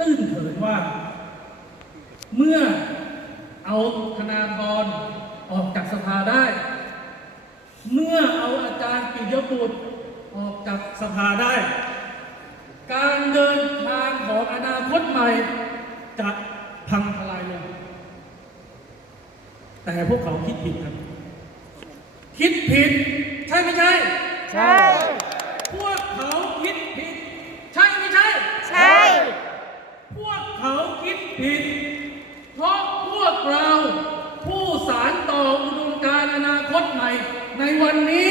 ตื้นเถิดว่า เมื่อเอาธนาธรออกจากสภาได้ เมื่อเอาอาจารย์ปิยบุตรออกจากสภาได้ การเดินทางของอนาคตใหม่จะพังทลายลง แต่พวกเขาคิดผิดครับ คิดผิด ใช่ไม่ใช่ ใช่ พวกเขาคิดผิด ใช่ไม่ใช่ ใช่ พวกเขาคิด ผิด เพราะพวกเราผู้สารต่ออุดมการณ์อนาคตใหม่ ในวันนี้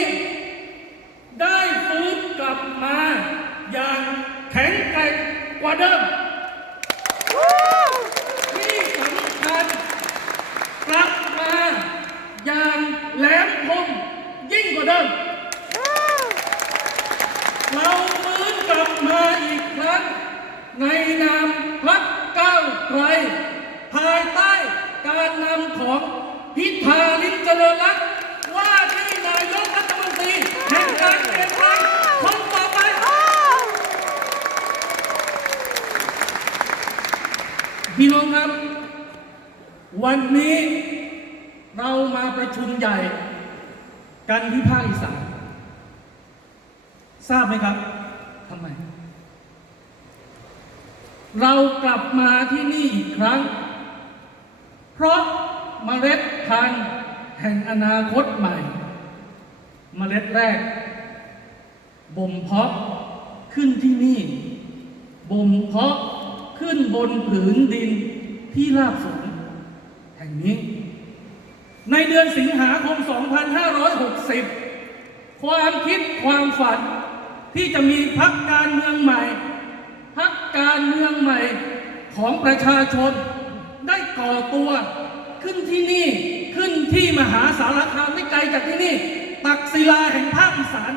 ได้ฟื้นกลับมาอย่างแข็งแกร่งกว่าเดิม ที่สำคัญกลับมาอย่างแหลมคมยิ่งกว่าเดิม เราฟื้นกลับมาอีกครั้ง ในนามพักก้าวไกล ภายใต้การนำของพิธาลิมเจริญรัตน์ว่าที่นายกรัฐมนตรีแห่งการเปลี่ยนแปลงคนต่อไปพี่น้องครับ วันนี้เรามาประชุมใหญ่ กันที่ภาคอีสานทราบไหมครับทำไม เรากลับมาที่นี่อีกครั้ง เพราะเมล็ดพันธุ์ แห่งอนาคตใหม่เมล็ดแรก บ่มเพาะขึ้นที่นี่ บ่มเพาะขึ้นบนผืนดินที่ราบสูงแห่งนี้ ในเดือนสิงหาคม 2560 ความคิดความฝันที่จะมีพักการเมืองใหม่ พักการเมืองใหม่ของประชาชนได้ก่อตัว ขึ้นที่นี่ขึ้นที่มหาสารคามไม่ไกลจากที่นี่ ตักศิลาแห่งภาคอีสาน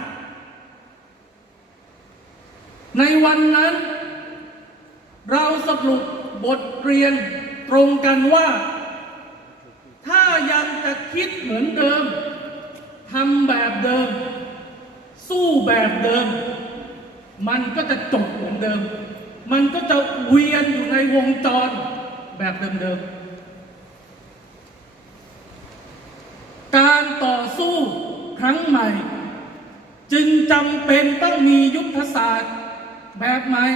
ในวันนั้น เราสรุปบทเรียนตรงกันว่า ถ้ายังจะคิดเหมือนเดิมทำแบบเดิม สู้แบบเดิม มันก็จะจบเหมือนเดิม มันก็จะเวียนอยู่ในวงจรแบบเดิมๆ การต่อสู้ ครั้งใหม่ จึงจำเป็นต้องมียุทธศาสตร์แบบใหม่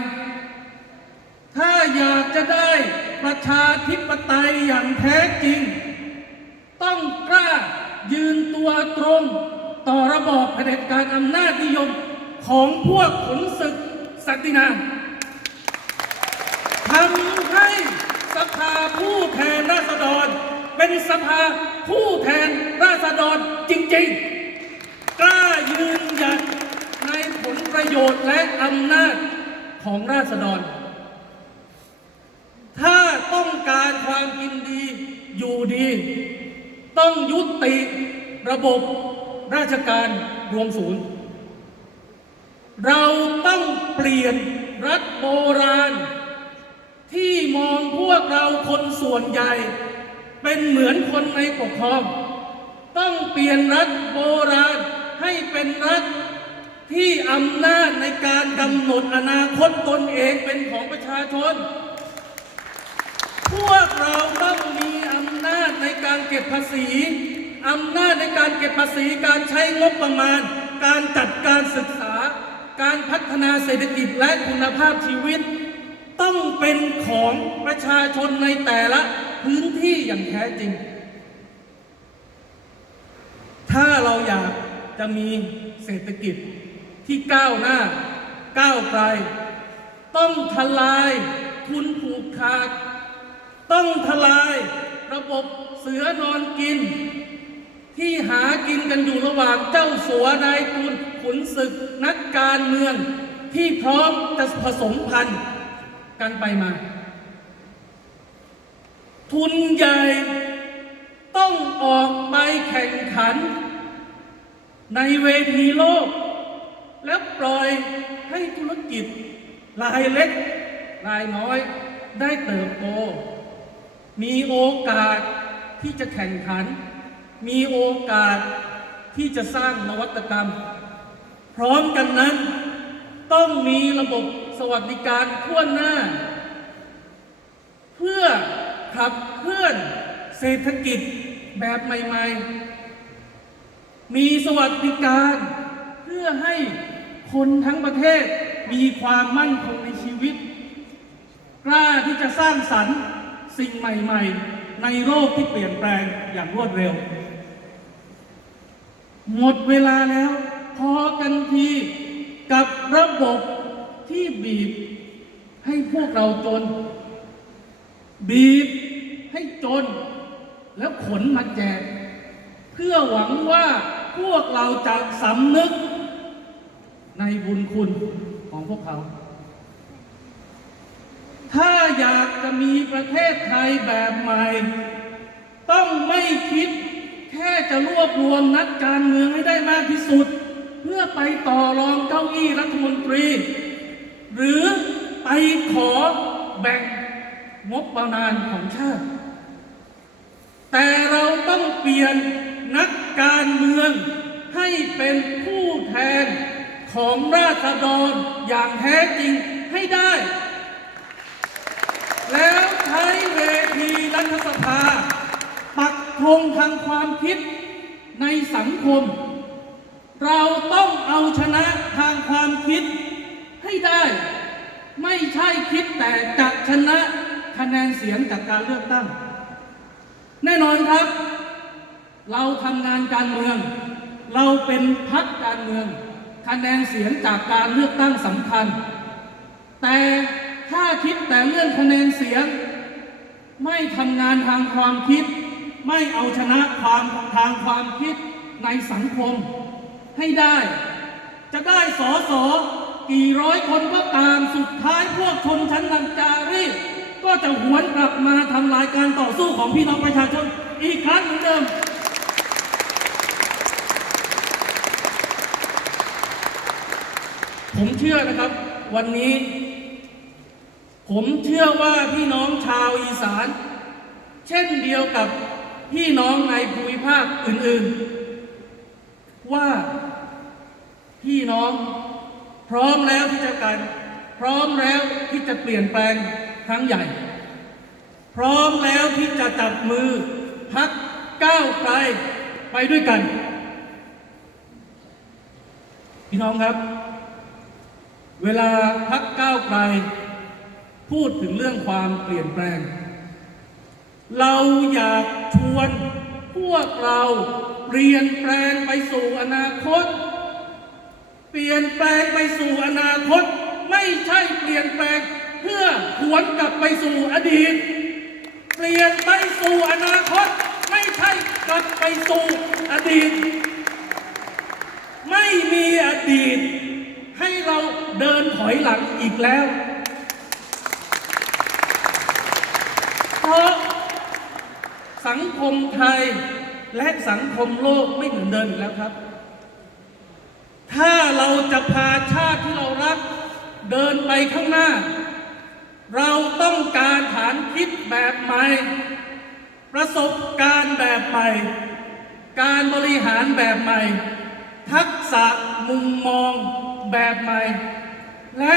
ถ้าอยากจะได้ประชาธิปไตยอย่างแท้จริง ต้องกล้ายืนตัวตรงต่อระบอบเผด็จการอำนาจนิยมของพวกขุนศึกสันตินาทำให้สภาผู้แทนราษฎร เป็นสภาผู้แทนราษฎรจริง ๆ กล้ายืนหยัดในผลประโยชน์และอำนาจของราษฎร ถ้าต้องการความกินดีอยู่ดี ต้องยุติระบบราชการรวมศูนย์ เราต้องเปลี่ยนรัฐโบราณ ที่มองพวกเราคนส่วนใหญ่ เป็นเหมือนคนในปกครอง ต้องเปลี่ยนรัฐโบราณ ให้เป็นรัฐที่อำนาจในการกำหนดอนาคตตนเองเป็นของประชาชน พวกเราต้องมีอำนาจในการเก็บภาษีอำนาจในการเก็บภาษีการใช้งบประมาณ การจัดการศึกษา การพัฒนาเศรษฐกิจและคุณภาพชีวิต ต้องเป็นของประชาชนในแต่ละพื้นที่อย่างแท้จริง ถ้าเราอยาก จะมีเศรษฐกิจที่ก้าวหน้า ก้าวไกล ต้องทลายทุนผูกขาด ต้องทลายระบบเสือนอนกิน ที่หากินกันอยู่ระหว่างเจ้าสัวนายทุนขุนศึกนักการเมืองที่พร้อมจะผสมพันธุ์กันไปมา ทุนใหญ่ต้องออกไปแข่งขัน ในเวทีโลก แล้วปล่อยให้ธุรกิจรายเล็ก รายน้อยได้เติบโต มีโอกาสที่จะแข่งขัน มีโอกาสที่จะสร้างนวัตกรรม พร้อมกันนั้น ต้องมีระบบสวัสดิการทั่วหน้า เพื่อขับเคลื่อนเศรษฐกิจแบบใหม่ ๆ มีสวัสดิการเพื่อให้คนทั้งประเทศมีความมั่นคงในชีวิต กล้าที่จะสร้างสรรค์สิ่งใหม่ ๆ ในโลกที่เปลี่ยนแปลงอย่างรวดเร็ว หมดเวลาแล้ว พอกันทีกับระบบที่บีบให้พวกเราจน บีบให้จน แล้วขนมาแจก เพื่อหวังว่า พวกเราจะสำนึกในบุญคุณของพวกเขา ถ้าอยากจะมีประเทศไทยแบบใหม่ ต้องไม่คิดแค่จะรวบรวมนักการเมืองให้ได้มากที่สุด เพื่อไปต่อรองเก้าอี้รัฐมนตรี หรือไปขอแบ่งงบประมาณของชาติ แต่เราต้องเปลี่ยน นักการเมือง ให้เป็นผู้แทนของราษฎรอย่างแท้จริงให้ได้ แล้วใช้เวทีรัฐสภา ปักธงทางความคิดในสังคม เราต้องเอาชนะทางความคิดให้ได้ ไม่ใช่คิดแต่จะชนะคะแนนเสียงจากการเลือกตั้ง แน่นอนครับ เราทำงานการเมือง เราเป็นพักการเมือง คะแนนเสียงจากการเลือกตั้งสำคัญ แต่ถ้าคิดแต่เรื่องคะแนนเสียง ไม่ทำงานทางความคิด ไม่เอาชนะความทางความคิดในสังคมให้ได้ จะได้สอสอกี่ร้อยคนก็ตามสุดท้ายพวกชนชั้นนำจารีก็จะหวนกลับมาทำลายการต่อสู้ของพี่น้องประชาชนอีกครั้งเหมือนเดิม ผมเชื่อนะครับ วันนี้ ผมเชื่อว่าพี่น้องชาวอีสาน เช่นเดียวกับพี่น้องในภูมิภาคอื่นๆ ว่าพี่น้องพร้อมแล้วที่จะกันพร้อมแล้วที่จะเปลี่ยนแปลงครั้งใหญ่ พร้อมแล้วที่จะจับมือพักก้าวไกลไปด้วยกัน พี่น้องครับ เวลาพักก้าวไกล พูดถึงเรื่องความเปลี่ยนแปลง เราอยากชวนพวกเราเปลี่ยนแปลงไปสู่อนาคต เปลี่ยนแปลงไปสู่อนาคต ไม่ใช่เปลี่ยนแปลงเพื่อหวนกลับไปสู่อดีต เปลี่ยนไปสู่อนาคต ไม่ใช่กลับไปสู่อดีต ไม่มีอดีต ให้เราเดินถอยหลังอีกแล้วเพราะสังคมไทยและสังคมโลกไม่เหมือนเดิมอีกแล้วครับ ถ้าเราจะพาชาติที่เรารัก เดินไปข้างหน้า เราต้องการฐานคิดแบบใหม่ ประสบการณ์แบบใหม่ การบริหารแบบใหม่ ทักษะมุมมอง แบบใหม่ และ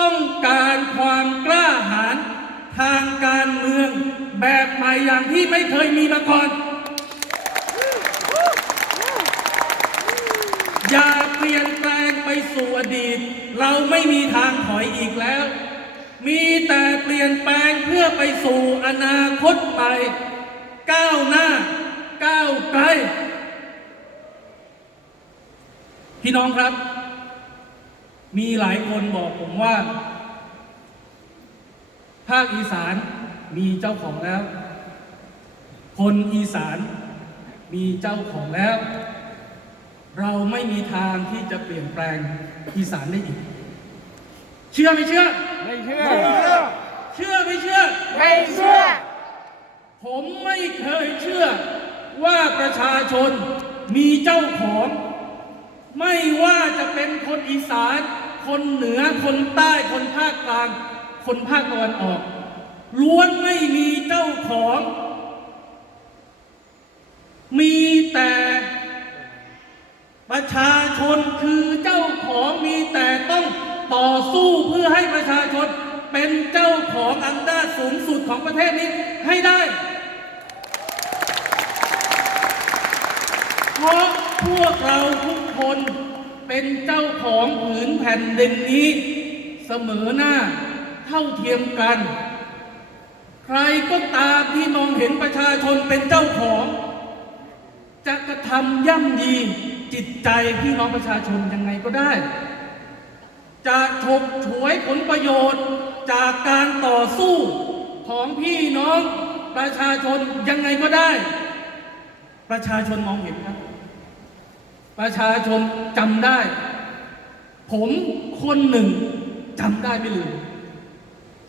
ต้องการความกล้าหาญทางการเมืองแบบใหม่อย่างที่ไม่เคยมีมาก่อน อย่าเปลี่ยนแปลงไปสู่อดีต เราไม่มีทางถอยอีกแล้ว มีแต่เปลี่ยนแปลงเพื่อไปสู่อนาคตไปก้าวหน้าก้าวไกล พี่น้องครับ มีหลายคนบอกผมว่า ภาคอีสานมีเจ้าของแล้ว คนอีสานมีเจ้าของแล้ว เราไม่มีทางที่จะเปลี่ยนแปลงอีสานได้อีก เชื่อไม่เชื่อ ไม่เชื่อ เชื่อไม่เชื่อ ไม่เชื่อ ผมไม่เคยเชื่อว่าประชาชนมีเจ้าของ ไม่ว่าจะเป็นคนอีสาน คนเหนือ คนใต้ คนภาคกลาง คนภาคตะวันออก ล้วนไม่มีเจ้าของ มีแต่ประชาชนคือเจ้าของมีแต่ต้องต่อสู้เพื่อให้ประชาชนเป็นเจ้าขององอำนาจสูงสุดของประเทศนี้ให้ได้ เพราะพวกเราทุกคน เป็นเจ้าของผืนแผ่นดินนี้ เสมอหน้าเท่าเทียมกัน ใครก็ตามที่มองเห็นประชาชนเป็นเจ้าของ จะกระทำย่ำยีจิตใจพี่น้องประชาชนยังไงก็ได้ จะฉกฉวยผลประโยชน์จากการต่อสู้ของพี่น้องประชาชนยังไงก็ได้ ประชาชนมองเห็นครับ ประชาชนจำได้ ผมคนหนึ่งจำได้ไม่ลืม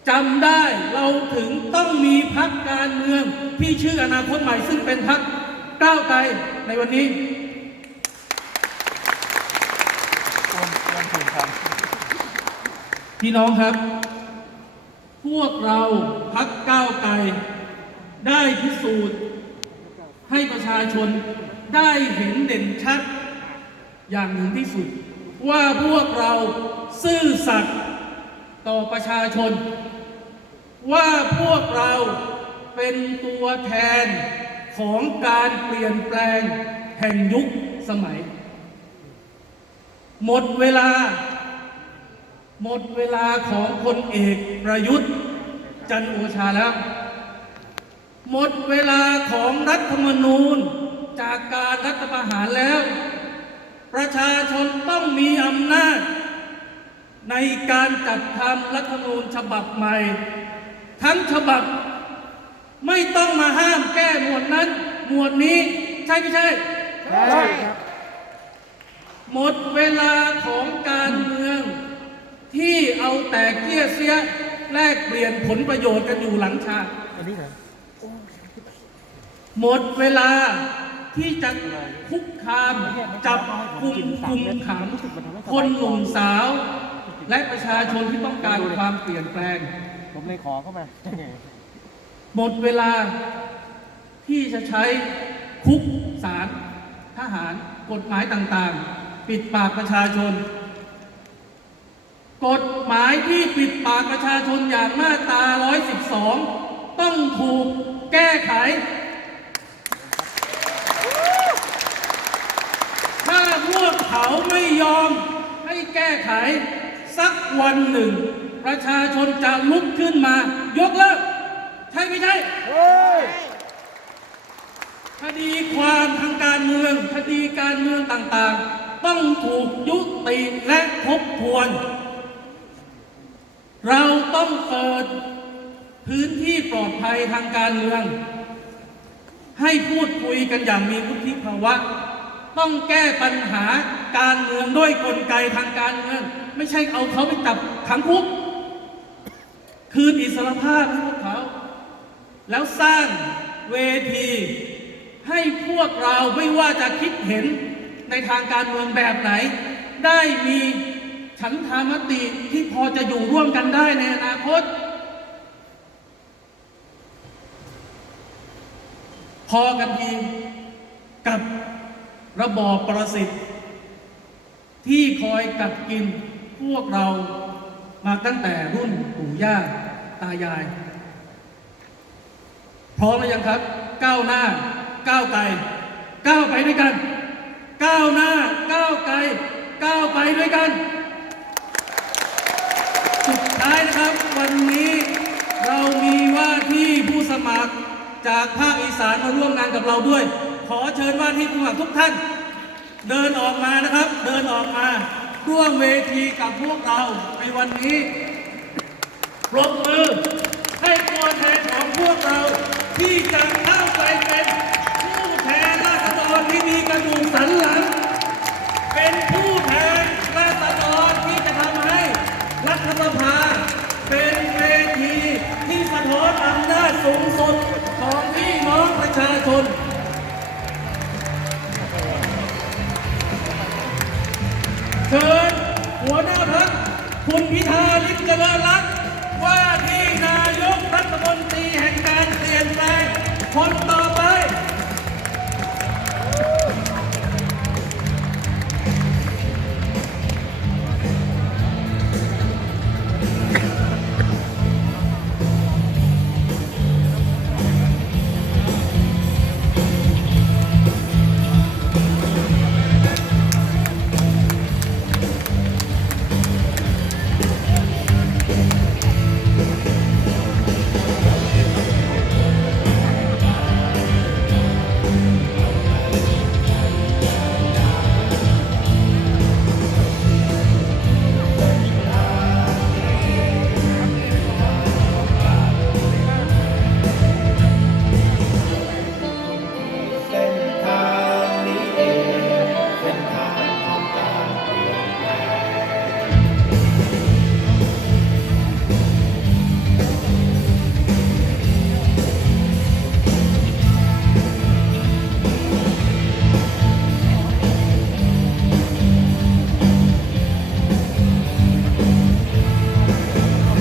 จำได้เราถึงต้องมีพักการเมืองที่ชื่ออนาคตใหม่ซึ่งเป็นพักก้าวไกลในวันนี้พี่น้องครับ พวกเราพักก้าวไกลได้พิสูจน์ให้ประชาชนได้เห็นเด่นชัด อย่างหนึ่งที่สุด ว่าพวกเราซื่อสัตย์ต่อประชาชน ว่าพวกเราเป็นตัวแทนของการเปลี่ยนแปลงแห่งยุคสมัย หมดเวลา หมดเวลาของพลเอกประยุทธ์ จันโอชาแล้ว หมดเวลาของรัฐธรรมนูญจากการรัฐประหารแล้ว ประชาชนต้องมีอำนาจ ในการจัดทำรัฐธรรมนูญฉบับใหม่ ทั้งฉบับไม่ต้องมาห้ามแก้หมวดนั้น หมวดนี้ใช่ไม่ใช่ำใช่ครับหมดเวลาของการเมือง ที่เอาแต่เกี้ยเสียแลกเปลี่ยนผลประโยชน์กันอยู่หลังฉากอันนี้เหรอหมดเวลา ที่จะคุกคามจับกลุ่มคุมขังคนหนุ่มสาว และประชาชนที่ต้องการความเปลี่ยนแปลง ผมเลยขอเข้ามาหมดเวลาที่จะใช้คุกศาลทหารกฎหมายต่างๆ ปิดปากประชาชน กฎหมายที่ปิดปากประชาชนอย่างมาตรา 112 ต้องถูกแก้ไข ถ้าพวก เขาไม่ยอมให้แก้ไขสักวันหนึ่ง ประชาชนจะลุกขึ้นมา ยกเลิก ใช่ไม่ใช่คดีความทางการเมืองคดีการเมืองต่างๆ ต้องถูกยุติและทบทวน เราต้องเปิดพื้นที่ปลอดภัยทางการเมือง ให้พูดคุยกันอย่างมีวุฒิภาวะ ต้องแก้ปัญหา การเมืองด้วยกลไกทางการเมืองไม่ใช่เอาเขาไปจับขังคุก คืนอิสรภาพให้พวกเขา แล้วสร้างเวที ให้พวกเราไม่ว่าจะคิดเห็นในทางการเมืองแบบไหน ได้มีฉันทามติที่พอจะอยู่ร่วมกันได้ในอนาคต พอกันทีกับระบอบประสิทธิ์ ที่คอยกัดกินพวกเรามาตั้งแต่รุ่นปู่ย่าตายาย พร้อมหรือยังครับ ก้าวหน้า ก้าวไกล ก้าวไปด้วยกัน ก้าวหน้า ก้าวไกล ก้าวไปด้วยกัน สุดท้ายนะครับวันนี้เรามีว่าที่ผู้สมัครจากภาคอีสานมาร่วมงานกับเราด้วย ขอเชิญว่าที่ผู้สมัครทุกท่าน เดินออกมานะครับ เดินออกมา ร่วมเวทีกับพวกเราในวันนี้ปรบมือให้ตัวแทนของพวกเราที่จะเข้าไปเป็นผู้แทนราษฎรที่มีกระดูกสันหลัง เป็นผู้แทนราษฎรที่จะทำให้รัฐสภา เป็นเวทีที่สะท้อนอำนาจสูงสุดของพี่น้องประชาชน เชิ